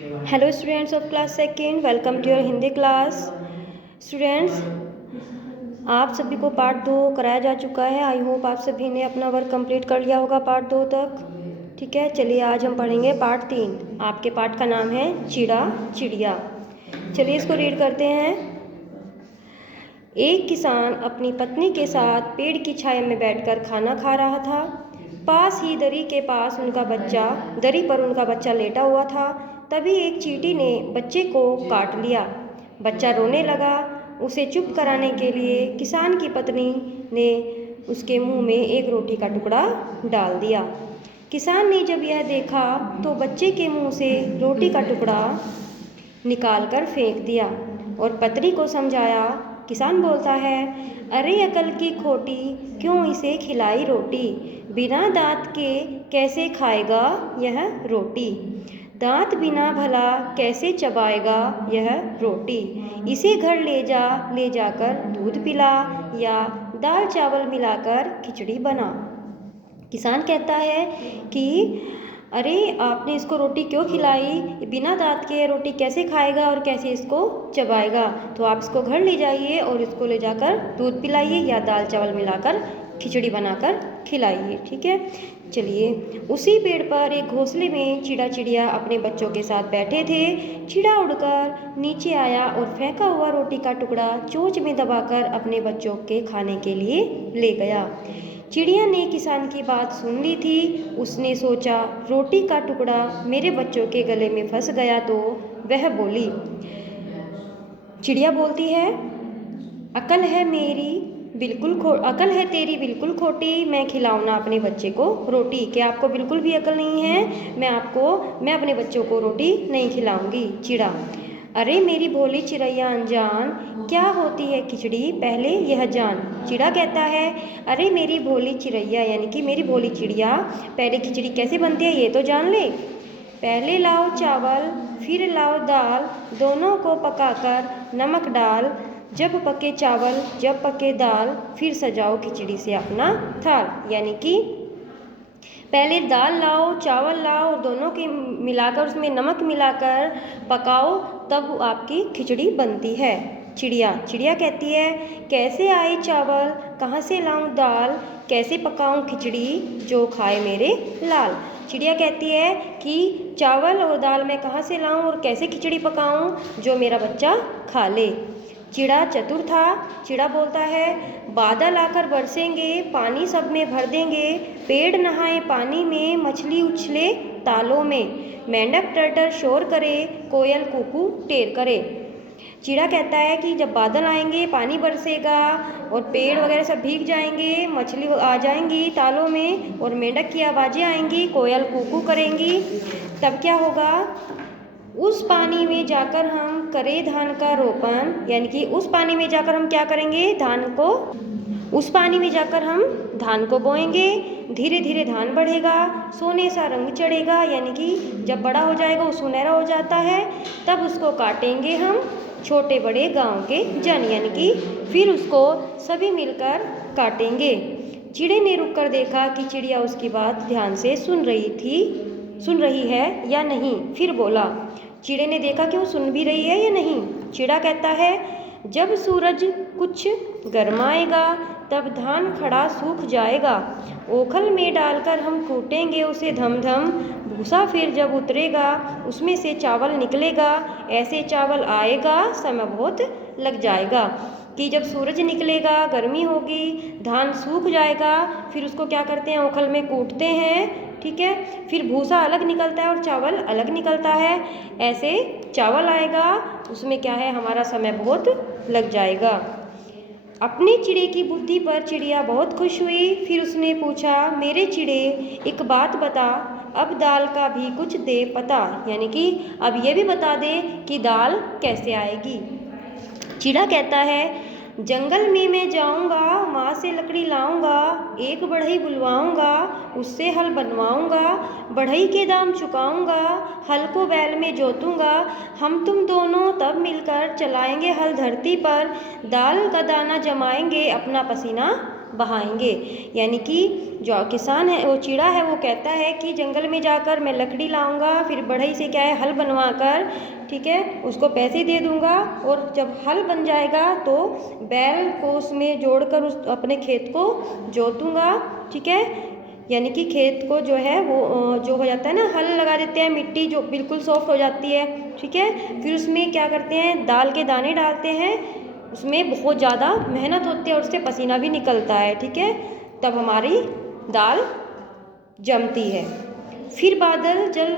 Hello students of class second, welcome to your Hindi class. Students, आप सभी को part 2 कराया जा चुका है। आई होप आप सभी ने अपना वर्क कंप्लीट कर लिया होगा पार्ट 2 तक। ठीक है, चलिए आज हम पढ़ेंगे पार्ट 3। आपके पार्ट का नाम है चिड़ा चिड़िया। चलिए इसको रीड करते हैं। एक किसान अपनी पत्नी के साथ पेड़ की छाया में बैठकर खाना खा रहा था। पास ही दरी के पास दरी पर उनका बच्चा लेटा हुआ था। तभी एक चींटी ने बच्चे को काट लिया। बच्चा रोने लगा। उसे चुप कराने के लिए किसान की पत्नी ने उसके मुंह में एक रोटी का टुकड़ा डाल दिया। किसान ने जब यह देखा तो बच्चे के मुंह से रोटी का टुकड़ा निकाल कर फेंक दिया और पत्नी को समझाया। किसान बोलता है, अरे अकल की खोटी, क्यों इसे खिलाई रोटी? बिना दांत के कैसे खाएगा यह रोटी? दांत बिना भला कैसे चबाएगा यह रोटी? इसे घर ले जाकर दूध पिला या दाल चावल मिलाकर खिचड़ी बना। किसान कहता है कि अरे आपने इसको रोटी क्यों खिलाई? बिना दांत के रोटी कैसे खाएगा और कैसे इसको चबाएगा? तो आप इसको घर ले जाइए और इसको ले जाकर दूध पिलाइए या दाल चावल मिलाकर खिचड़ी बनाकर खिलाइए। ठीक है, चलिए। उसी पेड़ पर एक घोंसले में चिड़ा चिड़िया अपने बच्चों के साथ बैठे थे। चिड़ा उड़कर नीचे आया और फेंका हुआ रोटी का टुकड़ा चोंच में दबाकर अपने बच्चों के खाने के लिए ले गया। चिड़िया ने किसान की बात सुन ली थी। उसने सोचा, रोटी का टुकड़ा मेरे बच्चों के गले में फंस गया तो वह बोली। चिड़िया बोलती है, अकल है तेरी बिल्कुल खोटी। मैं खिलाऊं ना अपने बच्चे को रोटी? क्या आपको बिल्कुल भी अकल नहीं है? मैं अपने बच्चों को रोटी नहीं खिलाऊंगी। चिड़ा, अरे मेरी भोली चिड़ैया अनजान, क्या होती है खिचड़ी पहले यह जान। चिड़ा कहता है, अरे मेरी भोली चिड़ैया यानी कि मेरी भोली चिड़िया, पहले खिचड़ी कैसे बनती है ये तो जान ले। पहले लाओ चावल फिर लाओ दाल, दोनों को पकाकर नमक डाल। जब पके चावल जब पके दाल, फिर सजाओ खिचड़ी से अपना थाल। यानी कि पहले दाल लाओ चावल लाओ, दोनों के मिलाकर उसमें नमक मिलाकर पकाओ, तब आपकी खिचड़ी बनती है। चिड़िया कहती है, कैसे आए चावल, कहाँ से लाऊं दाल, कैसे पकाऊं खिचड़ी जो खाए मेरे लाल। चिड़िया कहती है कि चावल और दाल मैं कहाँ से लाऊं और कैसे खिचड़ी पकाऊं जो मेरा बच्चा खा ले। चिड़ा चतुर था। चिड़ा बोलता है, बादल आकर बरसेंगे, पानी सब में भर देंगे, पेड़ नहाए पानी में, मछली उछले तालों में, मेंढक टर्टर शोर करे, कोयल कूकू टेर करे। चिड़ा कहता है कि जब बादल आएंगे, पानी बरसेगा और पेड़ वगैरह सब भीग जाएंगे, मछली आ जाएंगी तालों में और मेंढक की आवाज़ें आएंगी, कोयल कूकू करेंगी, तब क्या होगा? उस पानी में जाकर हम करें धान का रोपण। यानी कि उस पानी में जाकर हम क्या करेंगे? उस पानी में जाकर हम धान को बोएंगे। धीरे धीरे धान बढ़ेगा, सोने सा रंग चढ़ेगा, यानी कि जब बड़ा हो जाएगा वो सुनहरा हो जाता है, तब उसको काटेंगे हम छोटे बड़े गांव के जन, यानी कि फिर उसको सभी मिलकर काटेंगे। चिड़े ने रुक कर देखा कि चिड़िया उसकी बात ध्यान से सुन रही है या नहीं। फिर बोला। चिड़े ने देखा कि वो सुन भी रही है या नहीं। चिड़ा कहता है, जब सूरज कुछ गरमाएगा तब धान खड़ा सूख जाएगा, ओखल में डालकर हम कूटेंगे उसे धम धम, भूसा फिर जब उतरेगा उसमें से चावल निकलेगा, ऐसे चावल आएगा समय बहुत लग जाएगा। कि जब सूरज निकलेगा, गर्मी होगी, धान सूख जाएगा, फिर उसको क्या करते हैं? ओखल में कूटते हैं। ठीक है, फिर भूसा अलग निकलता है और चावल अलग निकलता है, ऐसे चावल आएगा, उसमें क्या है? हमारा समय बहुत लग जाएगा। अपने चिड़े की बुद्धि पर चिड़िया बहुत खुश हुई। फिर उसने पूछा, मेरे चिड़े एक बात बता, अब दाल का भी कुछ दे पता। यानी कि अब ये भी बता दे कि दाल कैसे आएगी। चिड़ा कहता है, जंगल में मैं जाऊंगा, माँ से लकड़ी लाऊंगा, एक बढ़ई बुलवाऊंगा, उससे हल बनवाऊंगा, बढ़ई के दाम चुकाऊंगा, हल को बैल में जोतूंगा, हम तुम दोनों तब मिलकर चलाएंगे हल धरती पर, दाल का दाना जमाएंगे, अपना पसीना बहाएंगे। यानी कि जो किसान है, वो चिड़ा है, वो कहता है कि जंगल में जाकर मैं लकड़ी लाऊंगा, फिर बढ़ई से क्या है हल बनवा कर, ठीक है, उसको पैसे दे दूंगा, और जब हल बन जाएगा तो बैल को उसमें जोड़कर उस अपने खेत को जोतूंगा, ठीक है। यानी कि खेत को जो है वो जो हो जाता है ना, हल लगा देते हैं, मिट्टी जो बिल्कुल सॉफ्ट हो जाती है, ठीक है। फिर उसमें क्या करते हैं, दाल के दाने डालते हैं, उसमें बहुत ज़्यादा मेहनत होती है और उससे पसीना भी निकलता है, ठीक है। तब हमारी दाल जमती है। फिर बादल जल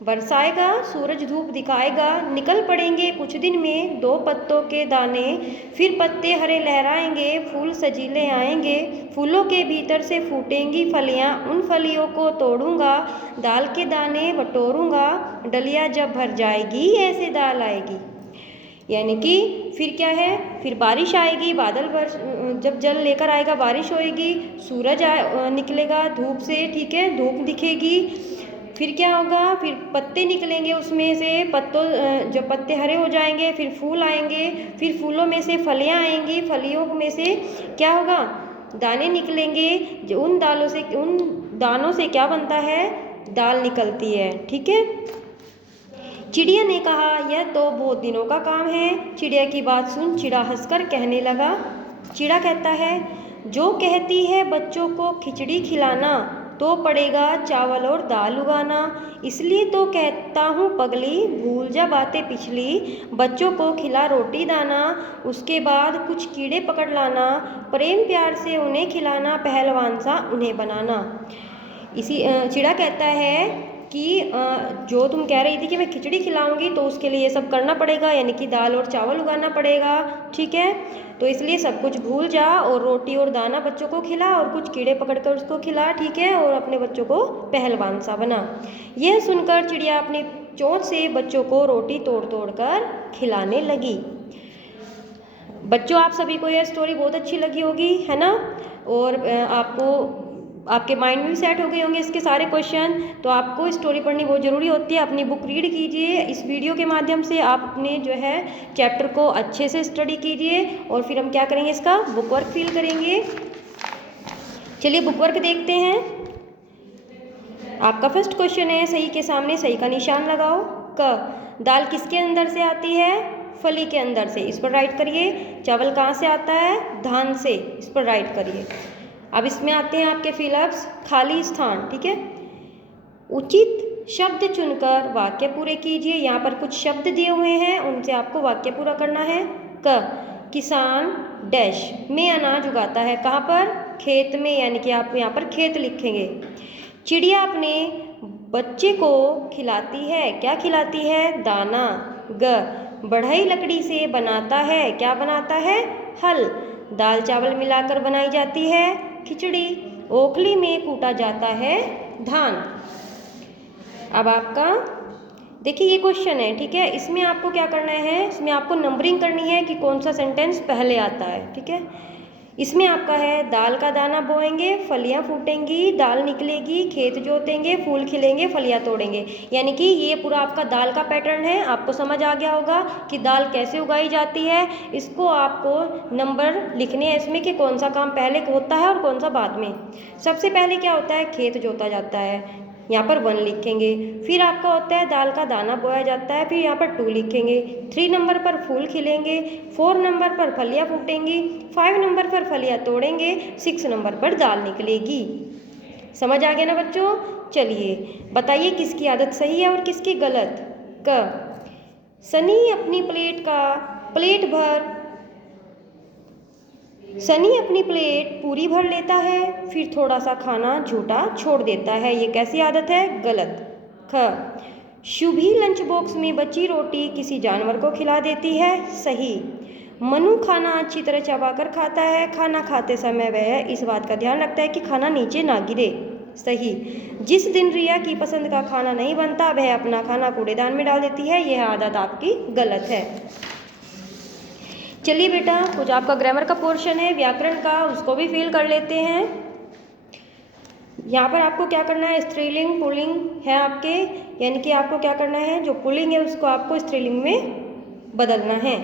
बरसाएगा, सूरज धूप दिखाएगा, निकल पड़ेंगे कुछ दिन में 2 पत्तों के दाने, फिर पत्ते हरे लहराएंगे, फूल सजीले आएंगे, फूलों के भीतर से फूटेंगी फलियां, उन फलियों को तोड़ूंगा, दाल के दाने बटोरूंगा, डलिया जब भर जाएगी ऐसे दाल आएगी। यानी कि फिर क्या है, फिर बारिश आएगी, बादल जब जल लेकर आएगा बारिश होएगी, सूरज निकलेगा धूप से, ठीक है, धूप दिखेगी, फिर क्या होगा, फिर पत्ते निकलेंगे उसमें से, पत्तों जब पत्ते हरे हो जाएंगे फिर फूल आएंगे, फिर फूलों में से फलियां आएंगी, फलियों में से क्या होगा, दाने निकलेंगे, जो उन दानों से क्या बनता है, दाल निकलती है, ठीक है। चिड़िया ने कहा यह तो बहुत दिनों का काम है। चिड़िया की बात सुन चिड़ा हंसकर कहने लगा। चिड़ा कहता है जो कहती है बच्चों को खिचड़ी खिलाना तो पड़ेगा चावल और दाल उगाना, इसलिए तो कहता हूँ पगली भूल जा बातें पिछली, बच्चों को खिला रोटी दाना, उसके बाद कुछ कीड़े पकड़ लाना, प्रेम प्यार से उन्हें खिलाना, पहलवान सा उन्हें बनाना। इसी चिड़ा कहता है कि जो तुम कह रही थी कि मैं खिचड़ी खिलाऊंगी तो उसके लिए ये सब करना पड़ेगा, यानी कि दाल और चावल उगाना पड़ेगा, ठीक है। तो इसलिए सब कुछ भूल जा और रोटी और दाना बच्चों को खिला और कुछ कीड़े पकड़कर उसको खिला, ठीक है, और अपने बच्चों को पहलवान सा बना। यह सुनकर चिड़िया अपनी चोंच से बच्चों को रोटी तोड़ तोड़ कर खिलाने लगी। बच्चों आप सभी को यह स्टोरी बहुत अच्छी लगी होगी, है ना, और आपके माइंड में भी सेट हो गए होंगे इसके सारे क्वेश्चन। तो आपको स्टोरी पढ़नी बहुत ज़रूरी होती है, अपनी बुक रीड कीजिए, इस वीडियो के माध्यम से आप अपने जो है चैप्टर को अच्छे से स्टडी कीजिए, और फिर हम क्या करेंगे, इसका बुक वर्क फिल करेंगे। चलिए बुक वर्क देखते हैं। आपका फर्स्ट क्वेश्चन है, सही के सामने सही का निशान लगाओ। क दाल किसके अंदर से आती है, फली के अंदर से, इस पर राइट करिए। चावल कहाँ से आता है, धान से, इस पर राइट करिए। अब इसमें आते हैं आपके फिलअप्स, खाली स्थान, ठीक है। उचित शब्द चुनकर वाक्य पूरे कीजिए। यहाँ पर कुछ शब्द दिए हुए हैं, उनसे आपको वाक्य पूरा करना है। क किसान डैश में अनाज उगाता है, कहाँ पर, खेत में, यानी कि आप यहाँ पर खेत लिखेंगे। चिड़िया अपने बच्चे को खिलाती है, क्या खिलाती है, दाना। ग बढ़ई लकड़ी से बनाता है, क्या बनाता है, हल। दाल चावल मिलाकर बनाई जाती है खिचड़ी। ओखली में कूटा जाता है धान। अब आपका देखिए ये क्वेश्चन है, ठीक है, इसमें आपको क्या करना है, इसमें आपको नंबरिंग करनी है कि कौन सा सेंटेंस पहले आता है, ठीक है। इसमें आपका है दाल का दाना बोएंगे, फलियां फूटेंगी, दाल निकलेगी, खेत जोतेंगे, फूल खिलेंगे, फलियां तोड़ेंगे। यानी कि ये पूरा आपका दाल का पैटर्न है, आपको समझ आ गया होगा कि दाल कैसे उगाई जाती है। इसको आपको नंबर लिखने हैं इसमें कि कौन सा काम पहले होता है और कौन सा बाद में। सबसे पहले क्या होता है, खेत जोता जाता है, यहाँ पर 1 लिखेंगे। फिर आपका होता है दाल का दाना बोया जाता है, फिर यहाँ पर 2 लिखेंगे। 3 नंबर पर फूल खिलेंगे, 4 नंबर पर फलियाँ फूटेंगी, 5 नंबर पर फलियाँ तोड़ेंगे, 6 नंबर पर दाल निकलेगी। समझ आ गया ना बच्चों। चलिए बताइए किसकी आदत सही है और किसकी गलत। क सनी अपनी प्लेट पूरी भर लेता है, फिर थोड़ा सा खाना झूठा छोड़ देता है, ये कैसी आदत है, गलत। ख शुभी लंच बॉक्स में बची रोटी किसी जानवर को खिला देती है, सही। मनु खाना अच्छी तरह चबाकर खाता है, खाना खाते समय वह इस बात का ध्यान रखता है कि खाना नीचे ना गिरे, सही। जिस दिन रिया की पसंद का खाना नहीं बनता वह अपना खाना कूड़ेदान में डाल देती है, यह आदत आपकी गलत है। चलिए बेटा कुछ आपका ग्रामर का पोर्शन है, व्याकरण का, उसको भी फिल कर लेते हैं। यहाँ पर आपको क्या करना है, स्त्रीलिंग पुल्लिंग है आपके, यानी कि आपको क्या करना है, जो पुल्लिंग है उसको आपको स्त्रीलिंग में बदलना है।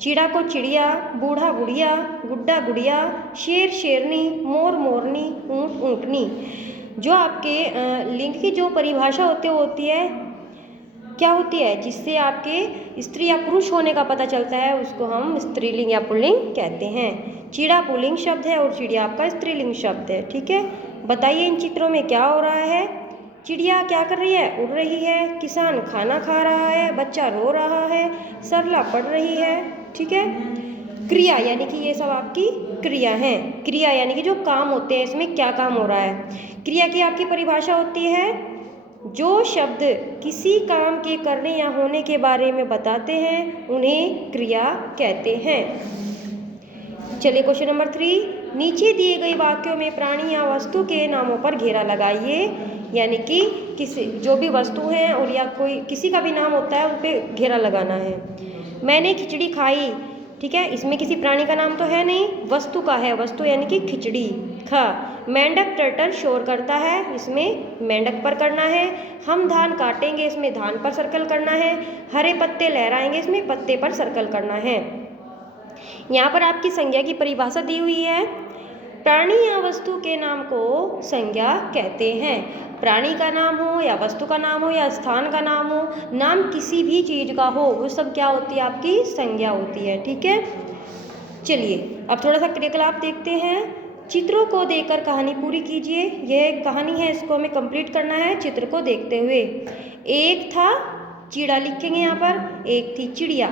चिड़ा को चिड़िया, बूढ़ा बुढ़िया, गुड्डा गुड़िया, शेर शेरनी, मोर मोरनी, ऊँट ऊँटनी। जो आपके लिंग की जो परिभाषा होती है वो होती है, क्या होती है, जिससे आपके स्त्री या पुरुष होने का पता चलता है उसको हम स्त्रीलिंग या पुल्लिंग कहते हैं। चिड़ा पुल्लिंग शब्द है और चिड़िया आपका स्त्रीलिंग शब्द है। ठीक है, बताइए इन चित्रों में क्या हो रहा है। चिड़िया क्या कर रही है, उड़ रही है। किसान खाना खा रहा है। बच्चा रो रहा है। सरला पढ़ रही है। ठीक है, क्रिया यानी कि ये सब आपकी क्रिया हैं। क्रिया यानी कि जो काम होते हैं, इसमें क्या काम हो रहा है। क्रिया की आपकी परिभाषा होती है जो शब्द किसी काम के करने या होने के बारे में बताते हैं उन्हें क्रिया कहते हैं। चलिए क्वेश्चन नंबर 3, नीचे दिए गए वाक्यों में प्राणी या वस्तु के नामों पर घेरा लगाइए। यानी कि किसी जो भी वस्तु हैं और या कोई किसी का भी नाम होता है उन पर घेरा लगाना है। मैंने खिचड़ी खाई। ठीक है, इसमें किसी प्राणी का नाम तो है नहीं, वस्तु का है, वस्तु यानी कि खिचड़ी खा। मेंढक टर्टल शोर करता है, इसमें मेंढक पर करना है। हम धान काटेंगे, इसमें धान पर सर्कल करना है। हरे पत्ते लहराएंगे, इसमें पत्ते पर सर्कल करना है। यहाँ पर आपकी संज्ञा की परिभाषा दी हुई है। प्राणी या वस्तु के नाम को संज्ञा कहते हैं। प्राणी का नाम हो या वस्तु का नाम हो या स्थान का नाम हो, नाम किसी भी चीज़ का हो, वो सब क्या होती है, आपकी संज्ञा होती है। ठीक है, चलिए अब थोड़ा सा क्रियाकलाप देखते हैं। चित्रों को देखकर कहानी पूरी कीजिए। यह कहानी है, इसको हमें कंप्लीट करना है चित्र को देखते हुए। एक था चिड़ा, लिखेंगे यहाँ पर। एक थी चिड़िया।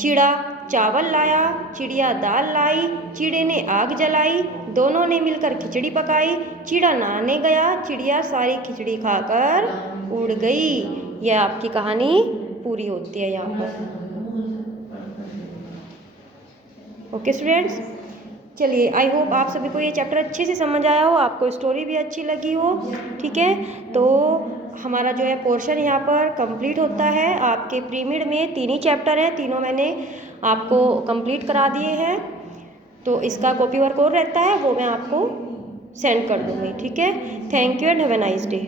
चिड़ा चावल लाया, चिड़िया दाल लाई। चिड़े ने आग जलाई, दोनों ने मिलकर खिचड़ी पकाई। चिड़ा नहाने गया, चिड़िया सारी खिचड़ी खाकर उड़ गई। यह आपकी कहानी पूरी होती है यहाँ पर। ओके स्टूडेंट्स, चलिए आई होप आप सभी को ये चैप्टर अच्छे से समझ आया हो, आपको स्टोरी भी अच्छी लगी हो। ठीक है, तो हमारा जो है पोर्शन यहाँ पर कंप्लीट होता है। आपके प्री मिड में 3 ही चैप्टर हैं, तीनों मैंने आपको कंप्लीट करा दिए हैं। तो इसका कॉपी वर्क और रहता है, वो मैं आपको सेंड कर दूँगी। ठीक है, thank you and have a nice day.